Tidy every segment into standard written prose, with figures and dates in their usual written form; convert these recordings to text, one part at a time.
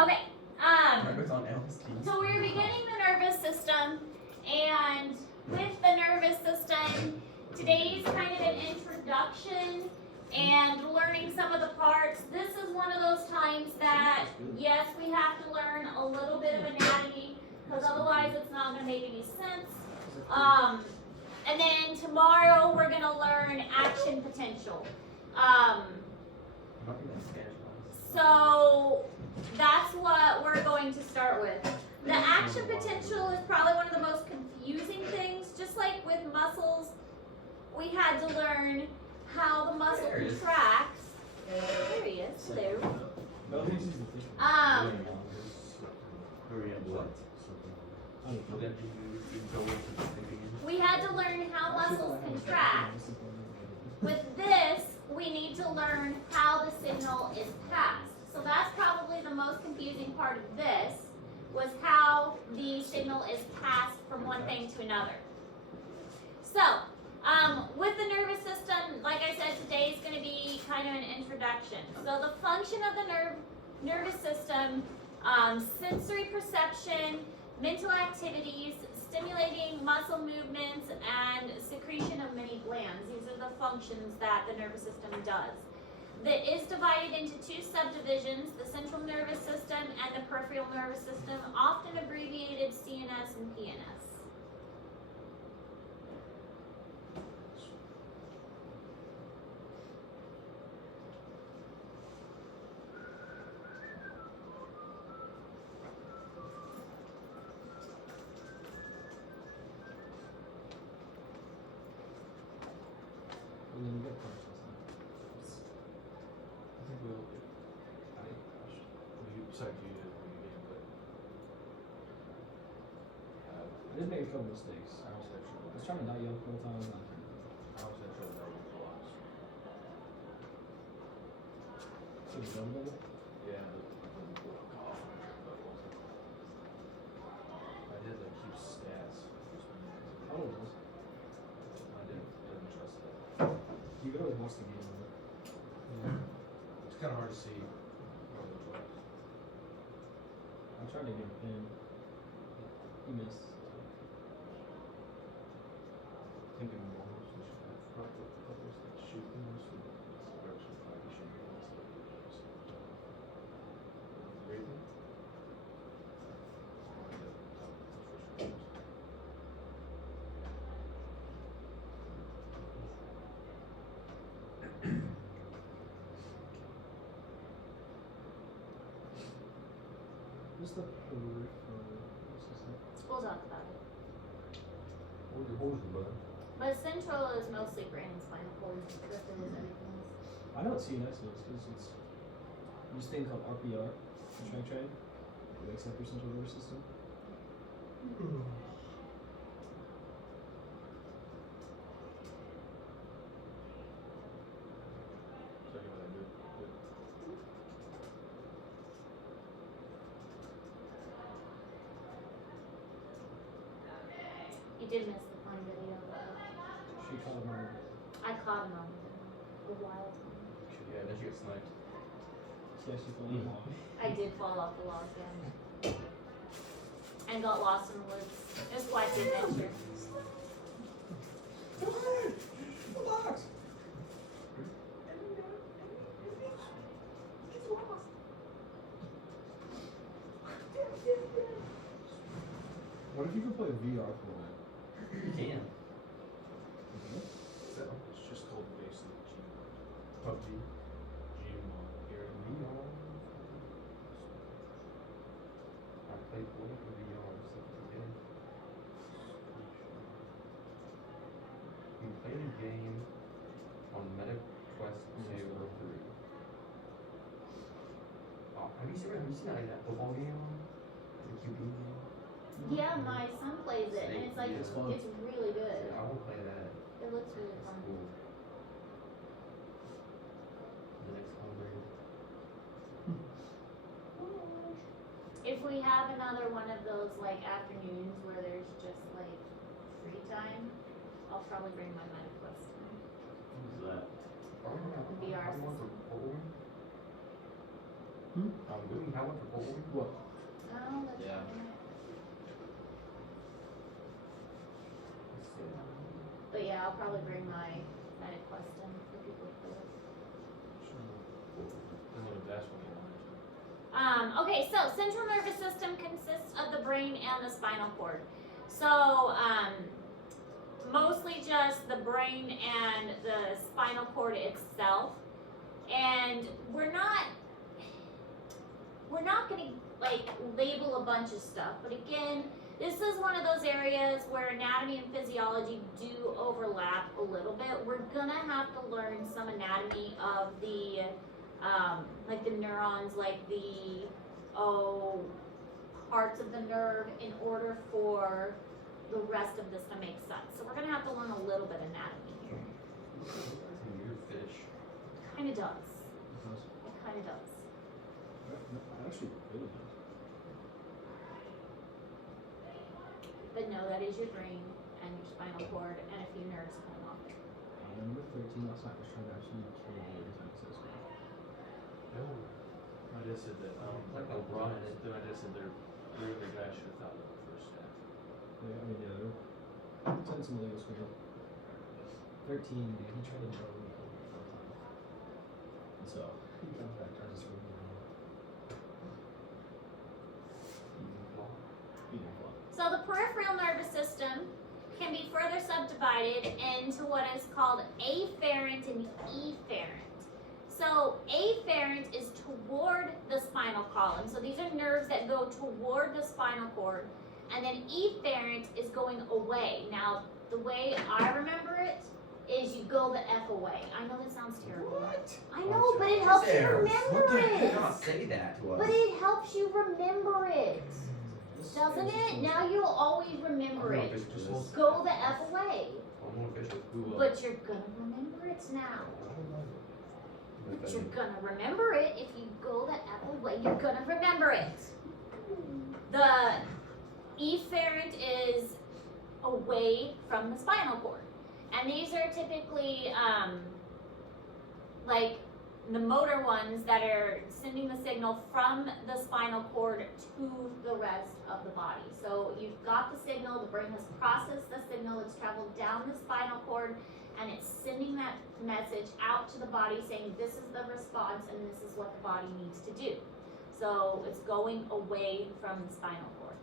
Okay. Marco's on Ellis keys. So we're beginning the nervous system, and with the nervous system, today's kind of an introduction and learning some of the parts. This is one of those times that, yes, we have to learn a little bit of anatomy, because otherwise it's not going to make any sense. And then tomorrow we're going to learn action potential. So that's what we're going to start with. The action potential is probably one of the most confusing things. Just like with muscles, we had to learn how the muscle contracts. There he is. Hello. We had to learn how muscles contract. With this, we need to learn how the signal is passed. So that's probably the most confusing part of this, was how the signal is passed from one thing to another. So, with the nervous system, like I said, today is going to be kind of an introduction. So the function of the nervous system, sensory perception, mental activities, stimulating muscle movements, and secretion of many glands. These are the functions that the nervous system does. That is divided into two subdivisions, the central nervous system and the peripheral nervous system, often abbreviated CNS and PNS. I did make a couple mistakes. I was trying to not yell the whole time. So it's double double? Yeah, I did like keep stats. Oh, it was. I didn't trust that. You could always watch the game with it. Yeah. It's kind of hard to see. I tried to get a pin. He missed. Thinking more, so we should have probably a couple of things shooting us with direction 5 shooting us. Rating? What's the peripheral system? We'll talk about it. Hold the button. But central is mostly brain and spinal cord. Peripheral is everything else. I know what CNS is because it's this thing called RPR, train train. It wakes up your central nervous system. You did miss the fun video though. She caught him on. I caught him on a wild time. Yeah, then she got sniped. She actually fell in the wall. I did fall off the log again. And got lost in the woods. It was quite the adventure. The box! What if you could play VR for that? You can. So, it's just called basically PUBG. Here in VR. I played for VR, so yeah. You can play the game on Meta Quest 2 or 3. Oh, have you seen like that football game? The QB game? Yeah, my son plays it, and it's like, It's fun. it's really good. Yeah, I want to play that. It looks really It's fun. cool. The next hungry. If we have another one of those like afternoons where there's just like free time, I'll probably bring my MetaQuest. Who's that? VR I want to system. Poland. Hmm? Didn't we have one for Poland? What? Oh, that's Yeah. But yeah, I'll probably bring my medic quest in for people to play with. I know the best one you wanted to. Okay, so central nervous system consists of the brain and the spinal cord. So, mostly just the brain and the spinal cord itself. And we're not gonna like label a bunch of stuff, but again, this is one of those areas where anatomy and physiology do overlap a little bit. We're gonna have to learn some anatomy of the like the neurons, like the parts of the nerve in order for the rest of this to make sense. So we're gonna have to learn a little bit of anatomy here. That's a weird fish. Kinda does. Because It kinda does. actually really does. But no, that is your brain and your spinal cord and a few nerves coming off it. Number 13 last night was trying to actually kill me every time it says go. No. I just said that, Like a run in it. then I just said they're really guys should have thought of the first step. Yeah, I mean, yeah, they're sending some illegal screen. 13, dude, he tried to know me for 4 times. And so, he comes back, tries to scream me down. He didn't block. So the peripheral nervous system can be further subdivided into what is called afferent and efferent. So afferent is toward the spinal column. So these are nerves that go toward the spinal cord. And then efferent is going away. Now, the way I remember it is you go the F away. I know that sounds terrible. What? I know, but it helps you There. remember What the it. heck? Not say that to us. But it helps you remember it. Doesn't it? Now you'll always remember it. Just Go the F away. I'm gonna fish with Google. But you're gonna remember it now. But you're gonna remember it if you go the F away. You're gonna remember it. The efferent is away from the spinal cord. And these are typically like the motor ones that are sending the signal from the spinal cord to the rest of the body. So you've got the signal, the brain has processed the signal, it's traveled down the spinal cord, and it's sending that message out to the body saying this is the response and this is what the body needs to do. So it's going away from the spinal cord.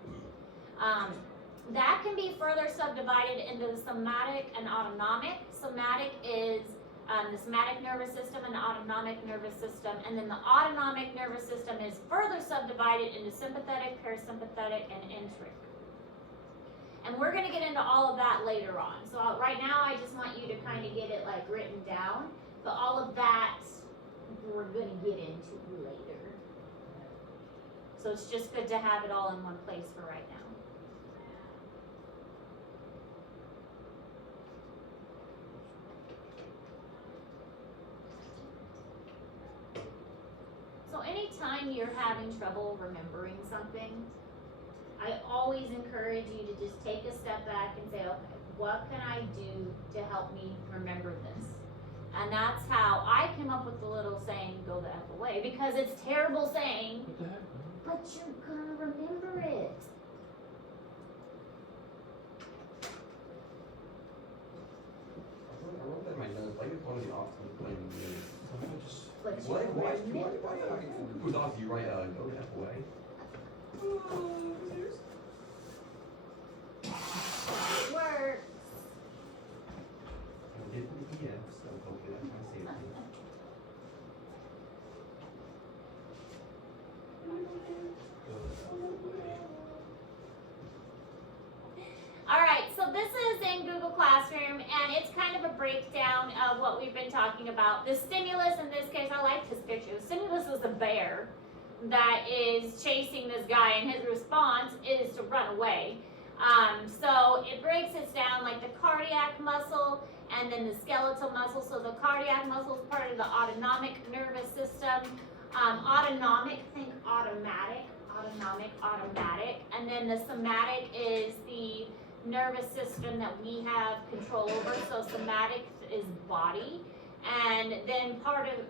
That can be further subdivided into the somatic and autonomic. Somatic is the somatic nervous system and the autonomic nervous system, and then the autonomic nervous system is further subdivided into sympathetic, parasympathetic, and enteric. And we're going to get into all of that later on. So right now I just want you to kind of get it like written down, but all of that we're going to get into later. So it's just good to have it all in one place for right now. So anytime you're having trouble remembering something, I always encourage you to just take a step back and say, okay, what can I do to help me remember this? And that's how I came up with the little saying, go the F away, because it's terrible saying, What the heck? but you're gonna remember it. I wrote that in my notes. Like it's one of the options playing the game. But Why you remember it. who's off you right go the F away? It works. I'm getting the EF, so hopefully that's my safety. All right, so this is in Google Classroom, and it's kind of a breakdown of what we've been talking about. The stimulus, in this case, I like this picture. The stimulus is a bear that is chasing this guy, and his response is to run away. So it breaks it down like the cardiac muscle and then the skeletal muscle. So the cardiac muscle is part of the autonomic nervous system. Autonomic, think automatic, automatic. And then the somatic is the nervous system that we have control over. So somatic is body. And then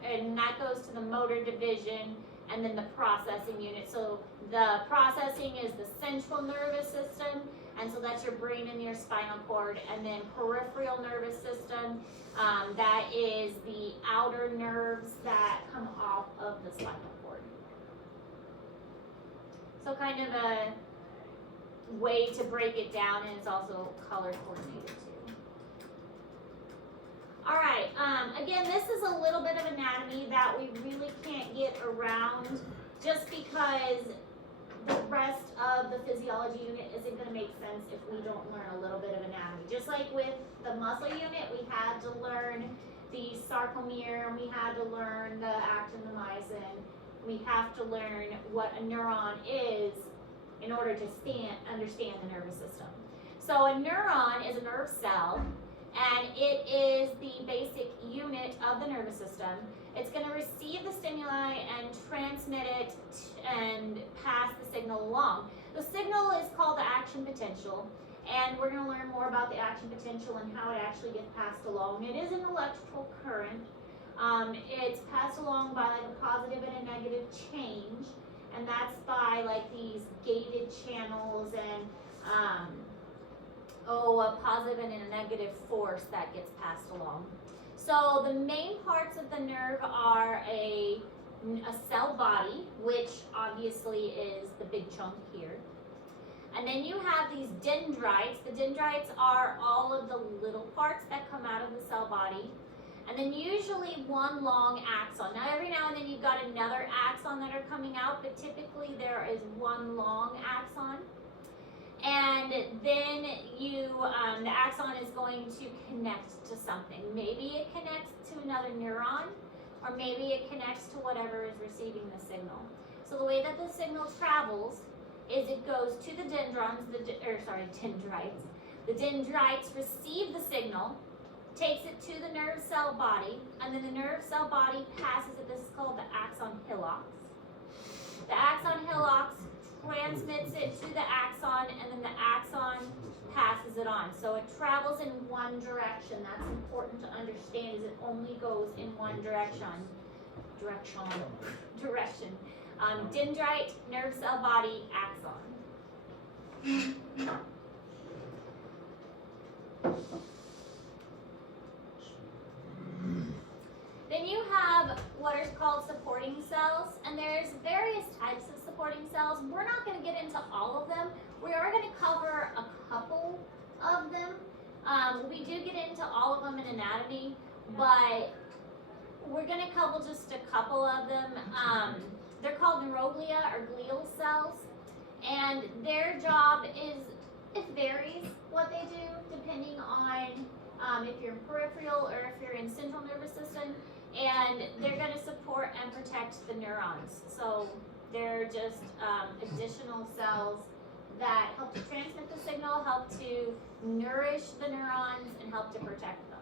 and that goes to the motor division. and then the processing unit. So the processing is the central nervous system, and so that's your brain and your spinal cord, and then peripheral nervous system, that is the outer nerves that come off of the spinal cord. So kind of a way to break it down, and it's also color coordinated too. All right, again, this is a little bit of anatomy that we really can't get around just because the rest of the physiology unit isn't going to make sense if we don't learn a little bit of anatomy. Just like with the muscle unit, we had to learn the sarcomere, and we had to learn the actin, the myosin. We have to learn what a neuron is in order to understand the nervous system. So a neuron is a nerve cell, and it is the basic unit of the nervous system. It's going to receive the stimuli and transmit it and pass the signal along. The signal is called the action potential, and we're going to learn more about the action potential and how it actually gets passed along. It is an electrical current. It's passed along by like a positive and a negative change, and that's by like these gated channels and a positive and a negative force that gets passed along. So the main parts of the nerve are a cell body, which obviously is the big chunk here. And then you have these dendrites. The dendrites are all of the little parts that come out of the cell body. And then usually one long axon. Now every now and then you've got another axon that are coming out, but typically there is one long axon. And then the axon is going to connect to something. Maybe it connects to another neuron, or maybe it connects to whatever is receiving the signal. So the way that the signal travels is it goes to the dendrites. The dendrites receive the signal, takes it to the nerve cell body, and then the nerve cell body passes it. This is called the axon hillox. The axon hillox transmits it to the axon, and then the axon passes it on. So it travels in one direction. That's important to understand, is it only goes in one direction. Dendrite, nerve cell body, axon. Then you have what are called supporting cells, and there's various types of supporting cells. We're not going to get into all of them. We are going to cover a couple of them. We do get into all of them in anatomy, but we're going to cover just a couple of them. They're called neuroglia or glial cells, and their job is, it varies what they do depending on if you're in peripheral or if you're in central nervous system. And they're going to support and protect the neurons. So they're just additional cells that help to transmit the signal, help to nourish the neurons, and help to protect them.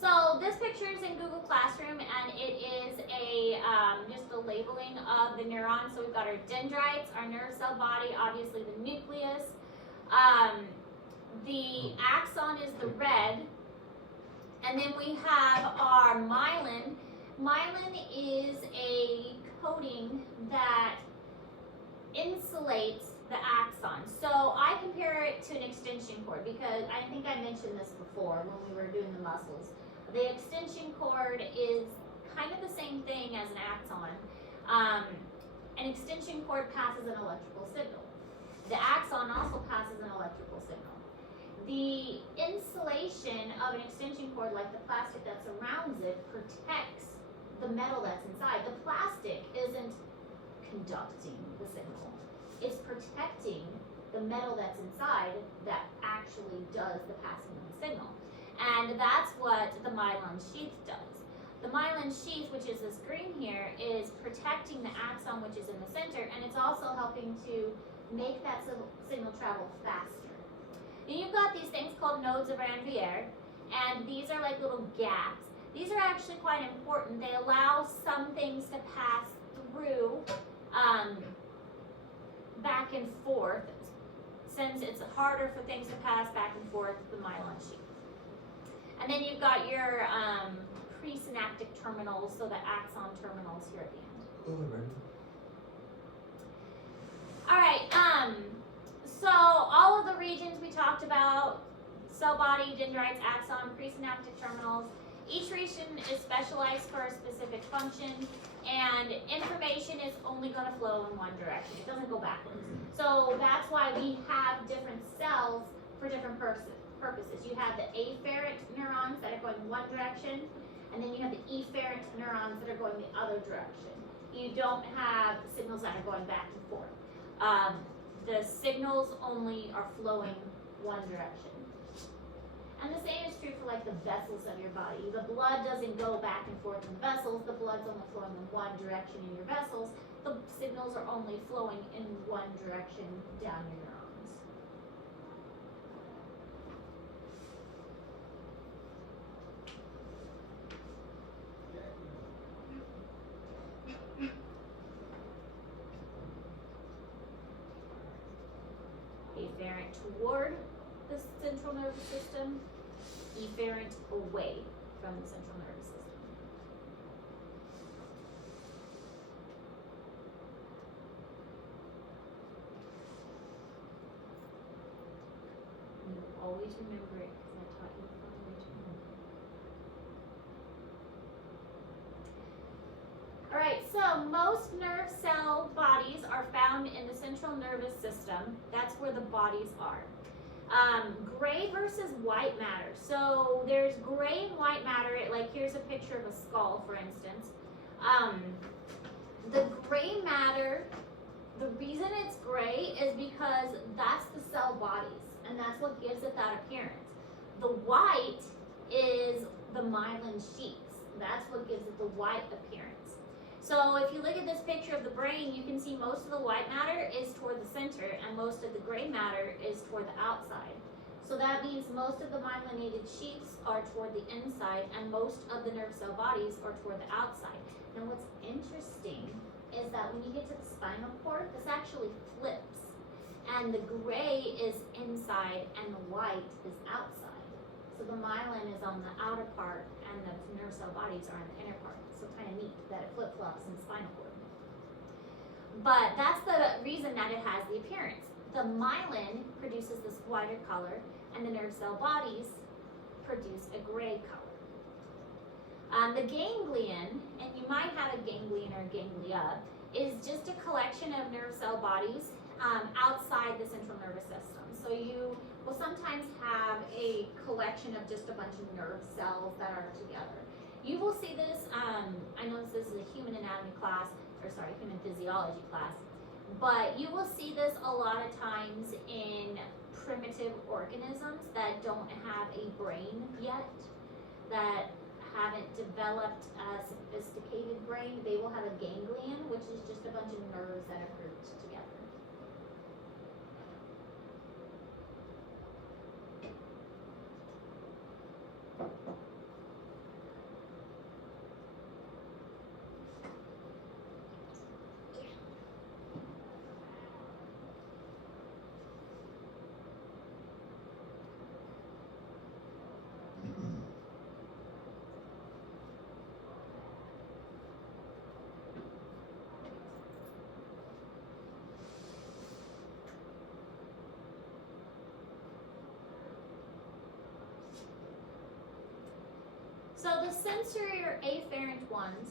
So this picture is in Google Classroom, and it is a just a labeling of the neurons. So we've got our dendrites, our nerve cell body, obviously the nucleus. The axon is the red. And then we have our myelin. Myelin is a coating that insulates the axon. So I compare it to an extension cord because I think I mentioned this before when we were doing the muscles. The extension cord is kind of the same thing as an axon. An extension cord passes an electrical signal. The axon also passes an electrical signal. The insulation of an extension cord, like the plastic that surrounds it, protects the metal that's inside. The plastic isn't conducting the signal. It's protecting the metal that's inside that actually does the passing of the signal. And that's what the myelin sheath does. The myelin sheath, which is this green here, is protecting the axon, which is in the center, and it's also helping to make that signal travel faster. Then you've got these things called nodes of Ranvier, and these are like little gaps. These are actually quite important. They allow some things to pass through back and forth. Since it's harder for things to pass back and forth, the myelin sheath. And then you've got your presynaptic terminals, so the axon terminals here at the end. Ready? Alright, so all of the regions we talked about, cell body, dendrites, axon, presynaptic terminals, each region is specialized for a specific function, and information is only going to flow in one direction. It doesn't go backwards. So that's why we have different cells for different purposes. You have the afferent neurons that are going one direction, and then you have the efferent neurons that are going the other direction. You don't have signals that are going back and forth. The signals only are flowing one direction. And the same is true for like the vessels of your body. The blood doesn't go back and forth in the vessels. The blood's only flowing in one direction in your vessels. The signals are only flowing in one direction down your neurons. Afferent toward the central nervous system, efferent away from the central nervous system. And you will always remember it because I taught you the fun way to remember it. Alright, so most nerve cell bodies are found in the central nervous system. That's where the bodies are. Gray versus white matter. So there's gray and white matter. Like here's a picture of a skull, for instance. The gray matter, the reason it's gray is because that's the cell bodies, and that's what gives it that appearance. The white is the myelin sheaths. That's what gives it the white appearance. So if you look at this picture of the brain, you can see most of the white matter is toward the center and most of the gray matter is toward the outside. So that means most of the myelinated sheaths are toward the inside and most of the nerve cell bodies are toward the outside. Now what's interesting is that when you get to the spinal cord, this actually flips. And the gray is inside and the white is outside. So the myelin is on the outer part and the nerve cell bodies are on the inner part. So kind of neat that it flip-flops in the spinal cord. But that's the reason that it has the appearance. The myelin produces this whiter color and the nerve cell bodies produce a gray color. The ganglion, and you might have a ganglion or a ganglia, is just a collection of nerve cell bodies outside the central nervous system. So you will sometimes have a collection of just a bunch of nerve cells that are together. You will see this, I know this is a human anatomy class, or sorry, human physiology class, but you will see this a lot of times in primitive organisms that don't have a brain yet, that haven't developed a sophisticated brain. They will have a ganglion, which is just a bunch of nerves that are grouped together. So the sensory or afferent ones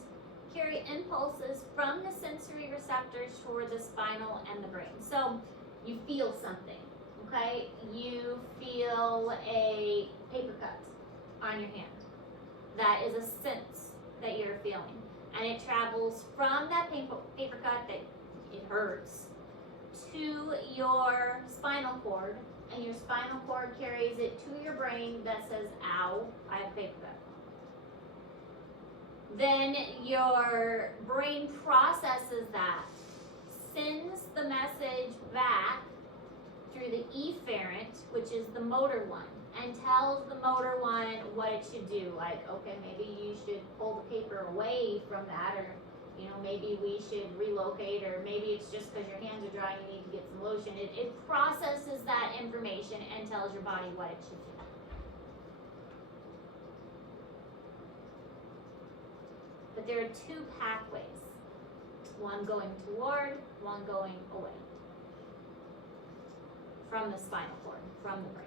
carry impulses from the sensory receptors toward the spinal and the brain. So you feel something, okay? You feel a paper cut on your hand. That is a sense that you're feeling. And it travels from that paper cut that it hurts to your spinal cord, and your spinal cord carries it to your brain that says, ow, I have a paper cut. Then your brain processes that, sends the message back through the efferent, which is the motor one, and tells the motor one what it should do. Like, okay, maybe you should pull the paper away from that, or maybe we should relocate, or maybe it's just because your hands are dry and you need to get some lotion. It processes that information and tells your body what it should do. But there are two pathways One going toward, one going away. From the spinal cord, from the brain.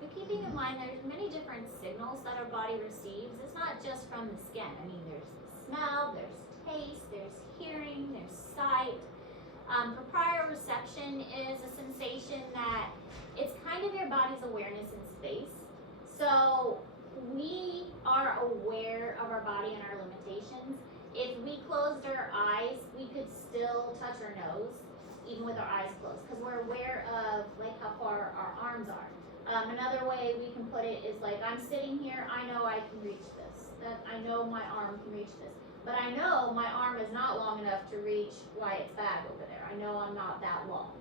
But keeping in mind there's many different signals that our body receives. It's not just from the skin. I mean, there's smell, there's taste, there's hearing, there's sight. Proprioception is a sensation that it's kind of your body's awareness in space. So we are aware of our body and our limitations. If we closed our eyes, we could still touch our nose, even with our eyes closed, because we're aware of like how far our arms are. Another way we can put it is like, I'm sitting here, I know I can reach this. That I know my arm can reach this. But I know my arm is not long enough to reach Wyatt's bag over there. I know I'm not that long.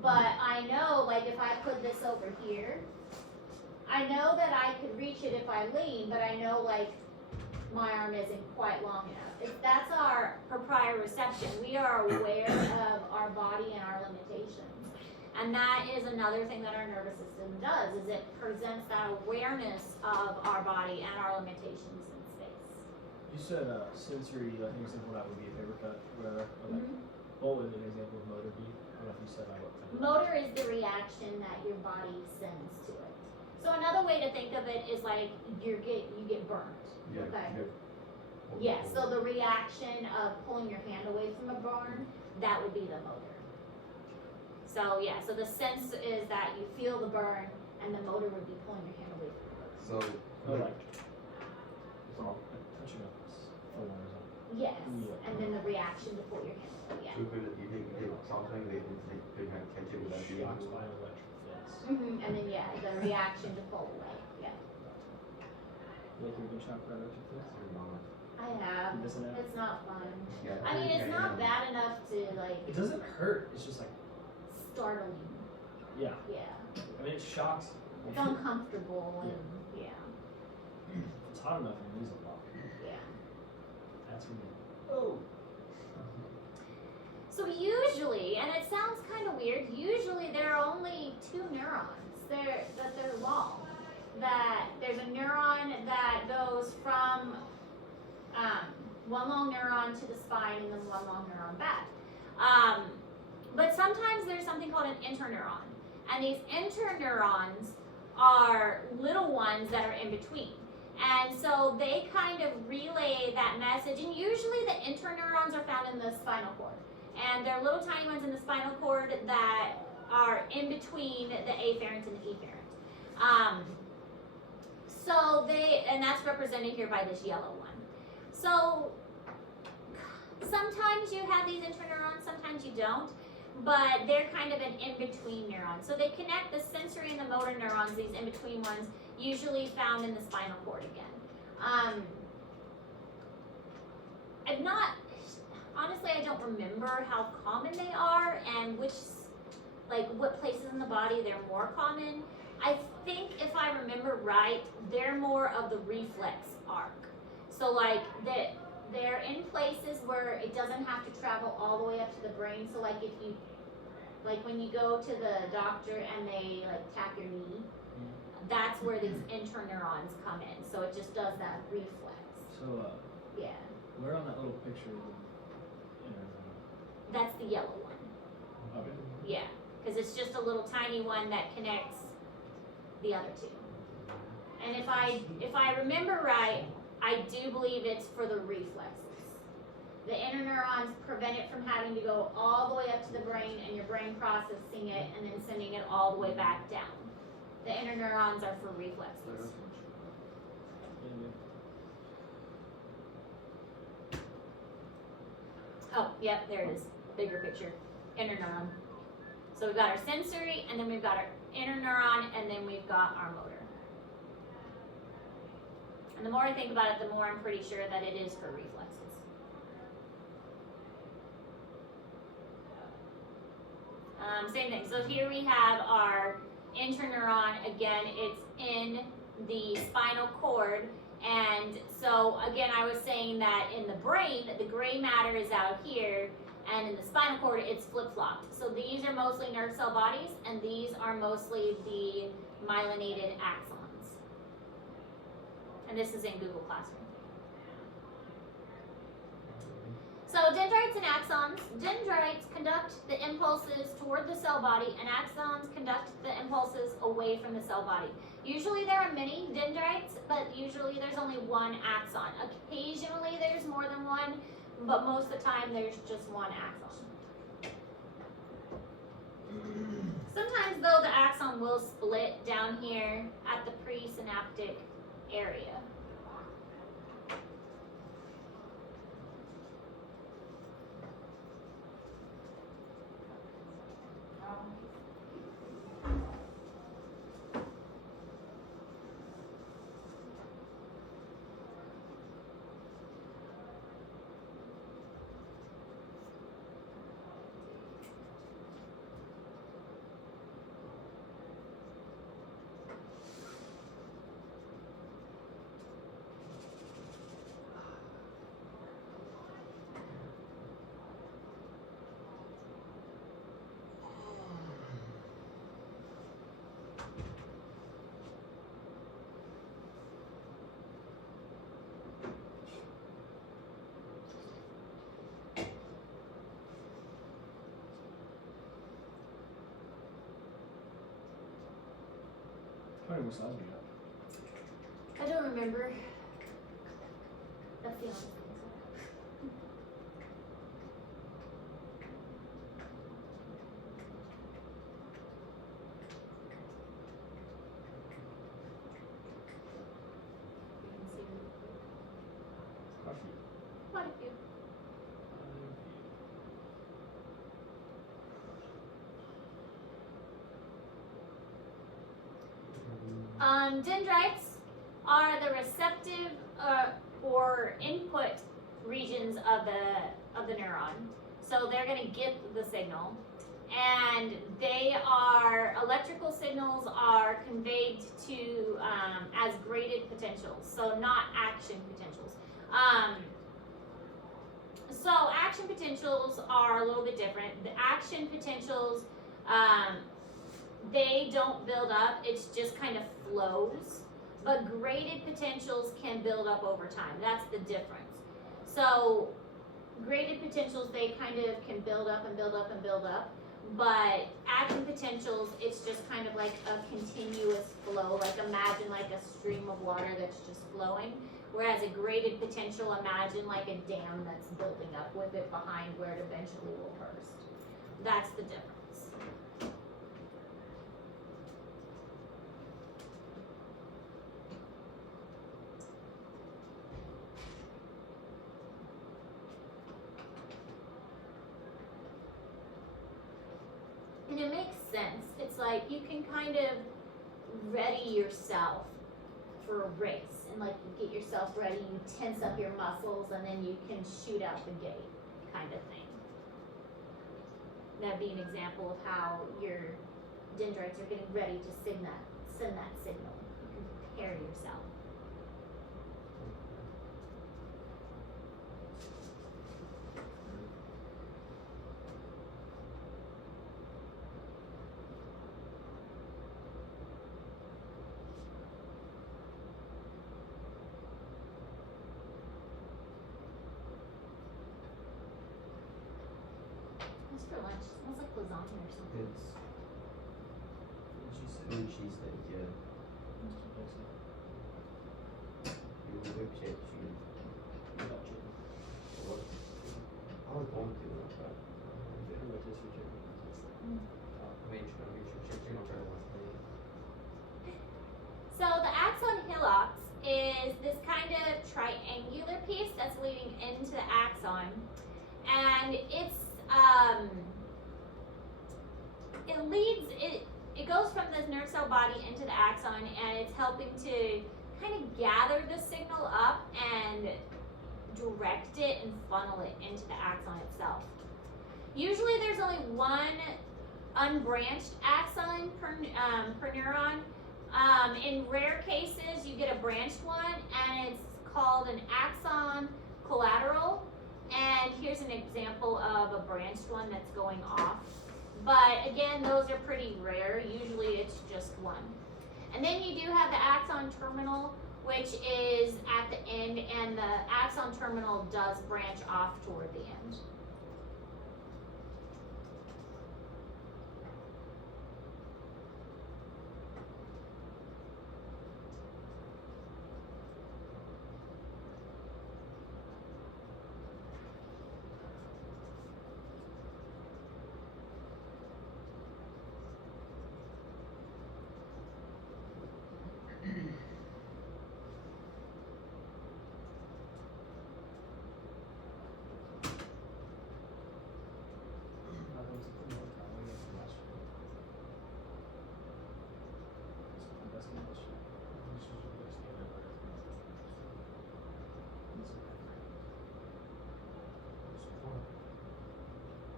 But I know, like, if I put this over here, I know that I could reach it if I lean, but I know, like, my arm isn't quite long enough. That's our proprioception. We are aware of our body and our limitations. And that is another thing that our nervous system does, is it presents that awareness of our body and our limitations in space. You said sensory, I think example that would be a paper cut, where, like, what would an example of motor be? I don't know if you said that. Motor is the reaction that your body sends to it. So another way to think of it is like you get burnt. Yeah. Okay. Yeah. So the reaction of pulling your hand away from a burn, that would be the motor. So yeah. So the sense is that you feel the burn, and the motor would be pulling your hand away from the burn. So, like, touching up alarms on. Yes. Yeah. And then the reaction to pull your hand away. Yeah. so you think something they can catch it without being Shocks by electric fence. And then yeah, the reaction to pull away. Yeah. Like you've been shocked by electric fence? I have. It doesn't have? It's not fun. Yeah. I mean, it's not bad enough to like It doesn't hurt, it's just like, startling. yeah. Yeah. I mean, it shocks. It's uncomfortable and yeah. It's hot enough and it is a lot. Yeah. That's when oh. So usually, and it sounds kind of weird, usually there are only two neurons that they're long. That there's a neuron that goes from one long neuron to the spine and then one long neuron back. But sometimes there's something called an interneuron. And these interneurons are little ones that are in between. And so they kind of relay that message. And usually the interneurons are found in the spinal cord. And they're little tiny ones in the spinal cord that are in between the afferent and the efferent. And that's represented here by this yellow one. So sometimes you have these interneurons, sometimes you don't, but they're kind of an in-between neuron. So they connect the sensory and the motor neurons, these in-between ones, usually found in the spinal cord again. Honestly, I don't remember how common they are and what places in the body they're more common. I think if I remember right, they're more of the reflex arc. So like they're in places where it doesn't have to travel all the way up to the brain. So like when you go to the doctor and they like tap your knee, that's where these interneurons come in. So it just does that reflex. So Yeah. where on that little picture That's the yellow one. okay. Yeah. Because it's just a little tiny one that connects the other two. And if I remember right, I do believe it's for the reflexes. The interneurons prevent it from having to go all the way up to the brain and your brain processing it and then sending it all the way back down. The interneurons are for reflexes. Oh, yep, there it is. Bigger picture. Interneuron. So we've got our sensory, and then we've got our interneuron, and then we've got our motor. And the more I think about it, the more I'm pretty sure that it is for reflexes. Same thing. So here we have our interneuron. Again, it's in the spinal cord. And so again, I was saying that in the brain, the gray matter is out here. And in the spinal cord, it's flip-flopped. So these are mostly nerve cell bodies, and these are mostly the myelinated axons. And this is in Google Classroom. So dendrites and axons. Dendrites conduct the impulses toward the cell body, and axons conduct the impulses away from the cell body. Usually there are many dendrites, but usually there's only one axon. Occasionally there's more than one, but most of the time there's just one axon. Sometimes though the axon will split down here at the presynaptic area. How many more slides do you have? I don't remember. That's the only thing. Quite a few. Quite a few. Dendrites are the receptive or input regions of the neuron. So they're going to get the signal, and they are electrical signals are conveyed to as graded potentials, so not action potentials. So action potentials are a little bit different. The action potentials, they don't build up, it's just kind of flows. But graded potentials can build up over time. That's the difference. So graded potentials, they kind of can build up and build up and build up. But action potentials, it's just kind of like a continuous flow. Like imagine like a stream of water that's just flowing. Whereas a graded potential, imagine like a dam that's building up with it behind where it eventually will burst. That's the difference. And it makes sense. It's like you can kind of ready yourself for a race. And like you get yourself ready, you tense up your muscles, and then you can shoot out the gate kind of thing. That'd be an example of how your dendrites are getting ready to send that signal. You can prepare yourself. What's for lunch? Smells like lasagna or something. It's What did she say? green cheese steak, yeah. Mr. Dixon. You will whip shape chicken. Without chicken. What? I was going to, but Bitter rotisserie chicken. I made chicken on bread last night. So the axon hillox is this kind of triangular piece that's leading into the axon, and it goes from this nerve cell body into the axon, and it's helping to kind of gather the signal up and direct it and funnel it into the axon itself. Usually there's only one unbranched axon per neuron. In rare cases, you get a branched one, and it's called an axon collateral. And here's an example of a branched one that's going off. But again, those are pretty rare. Usually it's just one. And then you do have the axon terminal, which is at the end, and the axon terminal does branch off toward the end.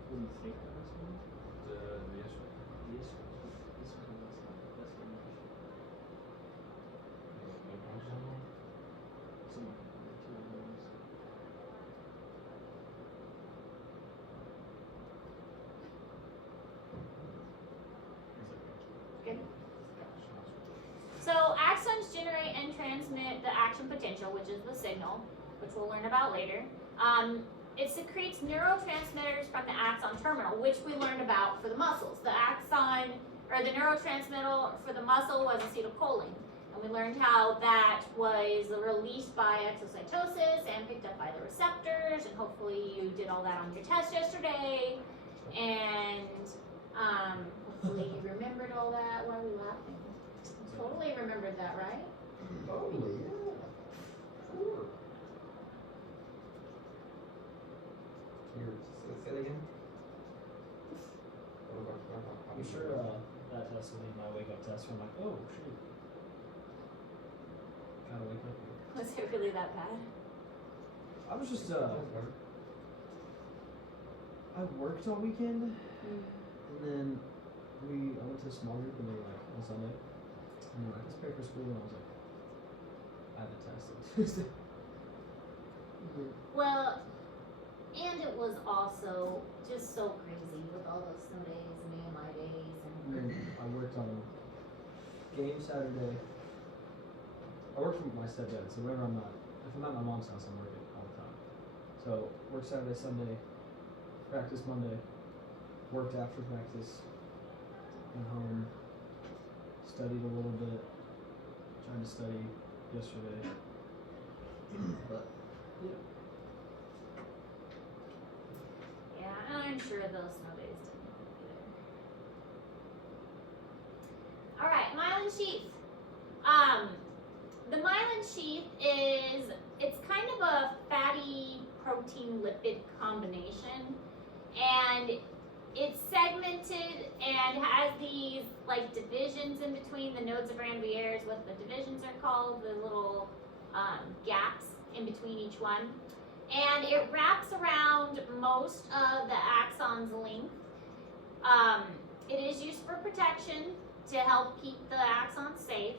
What do you think that was going The yesterday. Yes, this one was that's what you should. Some of the two of those. Good. So axons generate and transmit the action potential, which is the signal, which we'll learn about later. It secretes neurotransmitters from the axon terminal, which we learned about for the muscles. The axon, or the neurotransmitter for the muscle was acetylcholine. And we learned how that was released by exocytosis and picked up by the receptors. And hopefully you did all that on your test yesterday. And hopefully you remembered all that. Why are we laughing? Totally remembered that, right? Totally, yeah. Sure. Here, say that again. I'm sure that test will be my wake up test where I'm like, oh shoot. Gotta wake up here. Was it really that bad? I was just I worked all weekend and then I went to a small group and they were like on Sunday. And they were like, let's prepare for school, and I was like, I have a test on Tuesday. Well, and it was also just so crazy with all those snow days and AMI days and And then I worked on game Saturday. I work for my stepdad, so whenever if I'm at my mom's house, I'm working all the time. So work Saturday, Sunday, practice Monday, worked after practice, went home, studied a little bit, tried to study yesterday. But yeah. yeah, and I'm sure those snow days didn't help either. All right, myelin sheath. The myelin sheath it's kind of a fatty protein lipid combination, and it's segmented and has these like divisions in between the nodes of Ranvier's. What the divisions are called, the little gaps in between each one. And it wraps around most of the axon's length. It is used for protection to help keep the axon safe.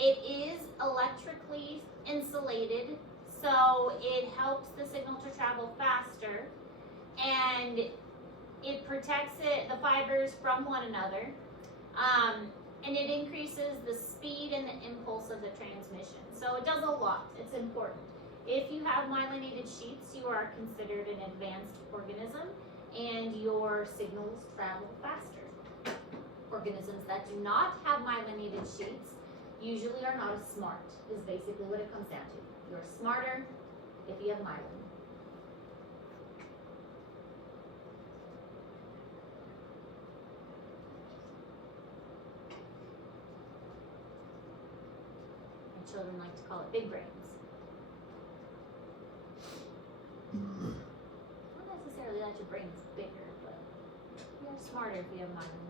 It is electrically insulated, so it helps the signal to travel faster, and it protects the fibers from one another, and it increases the speed and the impulse of the transmission. So it does a lot. It's important. If you have myelinated sheaths, you are considered an advanced organism, and your signals travel faster. Organisms that do not have myelinated sheaths usually are not as smart, is basically what it comes down to. You're smarter if you have myelin. And children like to call it big brains. Not necessarily that your brain is bigger, but you're smarter if you have myelin.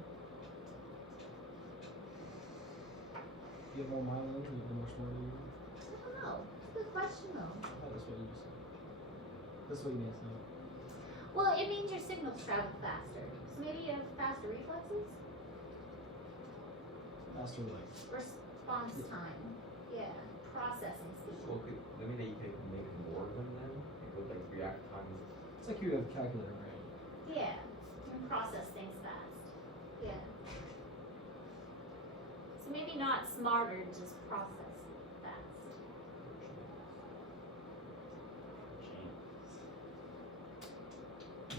You have more myelin, the more smarter you are. I don't know. It's a good question though. Oh, that's what you just said. That's what you meant to know. Well, it means your signals travel faster. So maybe you have faster reflexes? Faster like Response time. Yeah. Processing speed. So okay, let me that you can make more of them then, would like react time. It's like you have a calculator brain. Yeah, you can process things fast. Yeah. So maybe not smarter, just process fast.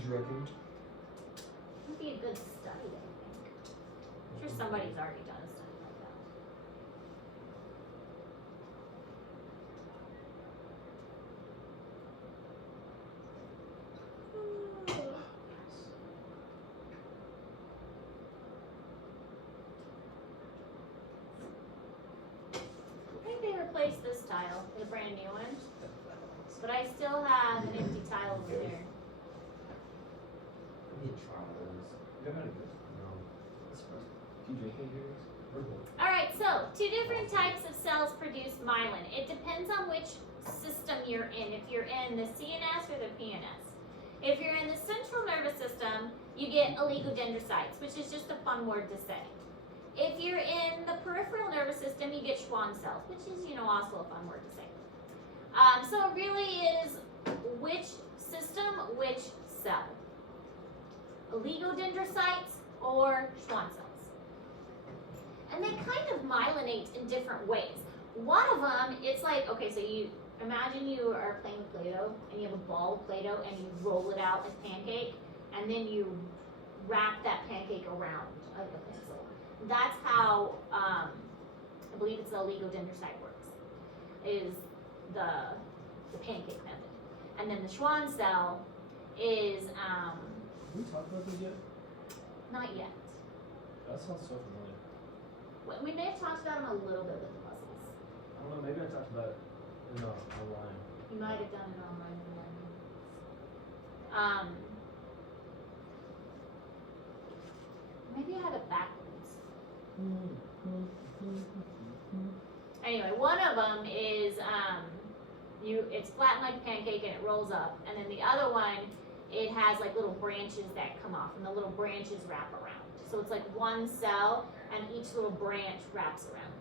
Drugging. Would be a good study, I think. I'm sure somebody's already done a study like that. I think they replaced this tile with a brand new one, but I still have an empty tile over there. I need to try those. You haven't had a good No. Do you drink any beers? Alright, so 2 different types of cells produce myelin. It depends on which system you're in. If you're in the CNS or the PNS. If you're in the central nervous system, you get oligodendrocytes, which is just a fun word to say. If you're in the peripheral nervous system, you get Schwann cells, which is, also a fun word to say. So it really is which system, which cell. Oligodendrocytes or Schwann cells. And they kind of myelinate in different ways. One of them, it's like, okay, so you imagine you are playing with Play-Doh and you have a ball of Play-Doh and you roll it out like pancake and then you wrap that pancake around like a pencil. That's how, I believe it's the oligodendrocyte works, is the pancake method. And then the Schwann cell is, Have we talked about this yet? not yet. That sounds so familiar. We may have talked about them a little bit with the muscles. I don't know, maybe I talked about it in online. You might have done it online. Maybe I had it backwards. Anyway, one of them is it's flattened like a pancake and it rolls up, and then the other one, it has like little branches that come off, and the little branches wrap around. So it's like one cell, and each little branch wraps around.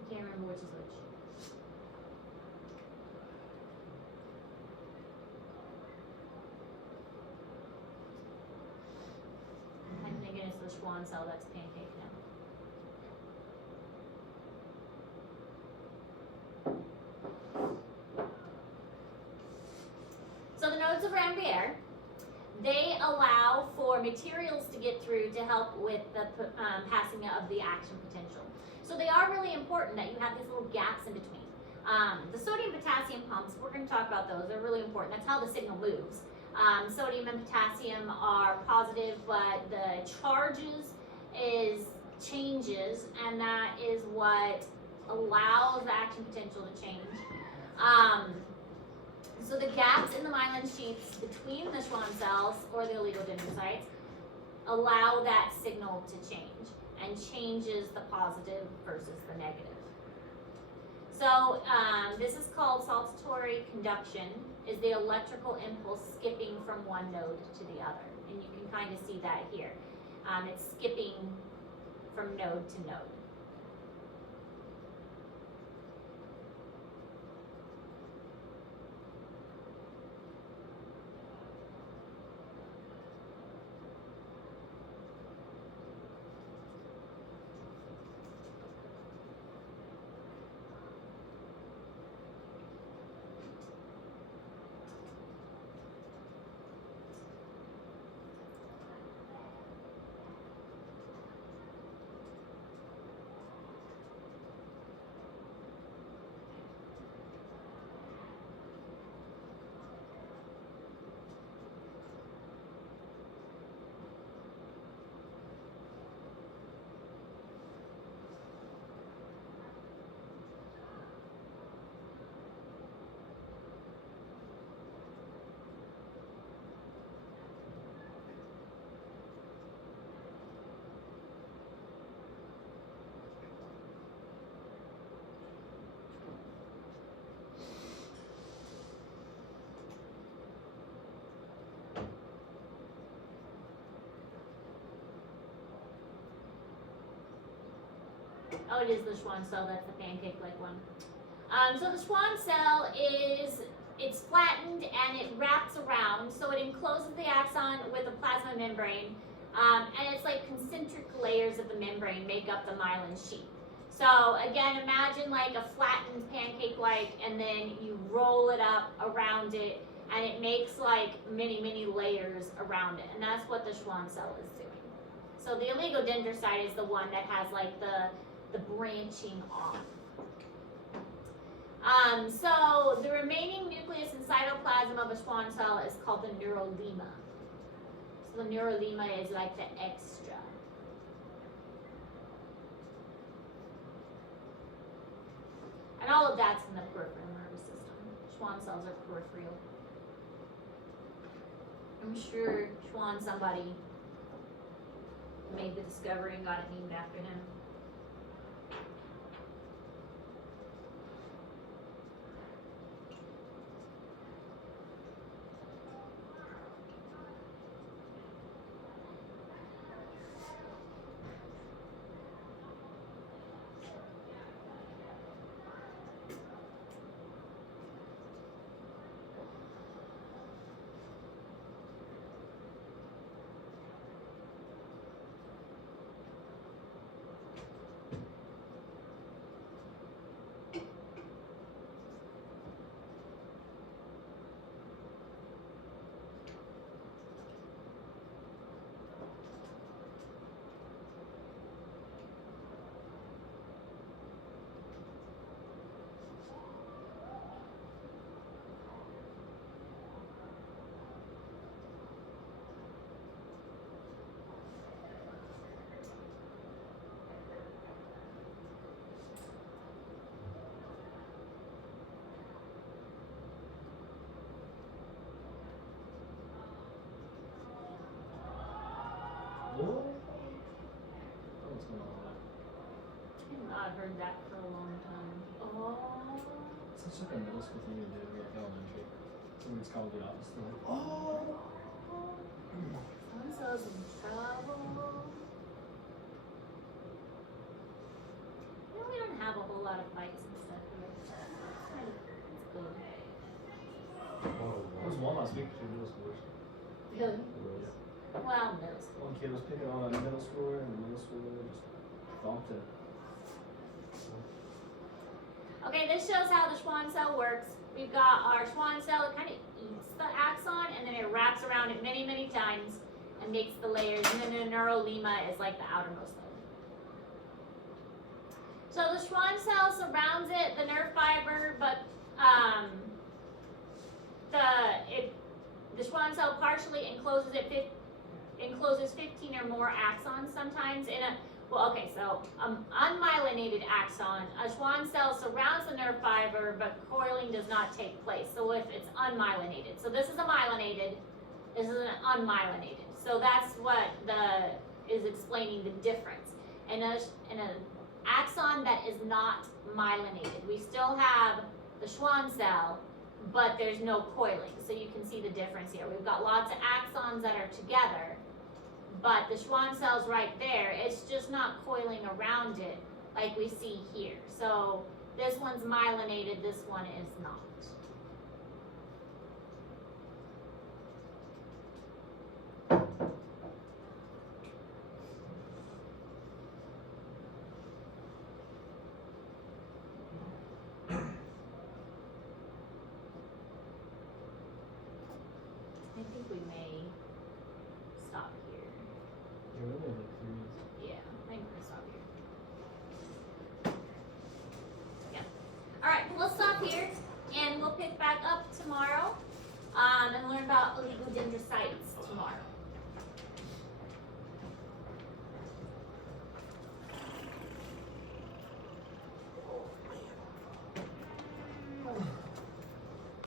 I can't remember which is which. I'm thinking it's the Schwann cell that's pancake now. So the nodes of Ranvier, they allow for materials to get through to help with the passing of the action potential. So they are really important that you have these little gaps in between. The sodium-potassium pumps, we're going to talk about those. They're really important. That's how the signal moves. Sodium and potassium are positive, but the charges changes, and that is what allows the action potential to change. So the gaps in the myelin sheaths between the Schwann cells or the oligodendrocytes allow that signal to change and changes the positive versus the negative. So this is called saltatory conduction, is the electrical impulse skipping from one node to the other. And you can kind of see that here. It's skipping from node to node. Oh, it is the Schwann cell, that's the pancake-like one. So the Schwann cell it's flattened and it wraps around, so it encloses the axon with a plasma membrane, and it's like concentric layers of the membrane make up the myelin sheath. So again, imagine like a flattened pancake-like, and then you roll it up around it, and it makes like many layers around it, and that's what the Schwann cell is doing. So the oligodendrocyte is the one that has like the branching off. So the remaining nucleus and cytoplasm of a Schwann cell is called the neurolema. So the neurolema is like the extra. And all of that's in the peripheral nervous system. Schwann cells are peripheral. I'm sure Schwann somebody made the discovery and got it named after him. What? Oh, what's going on with that? I've not heard that for a long time. Oh. It's such like a middle school thing to do, like elementary. Someone gets called to the office, they're like, oh! So-and-so's in trouble. You know, we don't have a whole lot of fights and stuff here. It's good. It was one last week between middle schoolers. Really? Yeah. Well, middle school. One kid was picking on a middle schooler, and the middle schooler just thumped him. Okay, this shows how the Schwann cell works. We've got our Schwann cell, it kind of eats the axon, and then it wraps around it many times and makes the layers, and then the neurolema is like the outermost layer. So the Schwann cell surrounds it, the nerve fiber, but the Schwann cell partially encloses 15 or more axons sometimes in a, well, okay, so unmyelinated axon, a Schwann cell surrounds the nerve fiber, but coiling does not take place. So if it's unmyelinated, so this is a myelinated, this is an unmyelinated. So that's what is explaining the difference. In an axon that is not myelinated, we still have the Schwann cell, but there's no coiling. So you can see the difference here. We've got lots of axons that are together, but the Schwann cell's right there. It's just not coiling around it like we see here. So this one's myelinated, this one is not.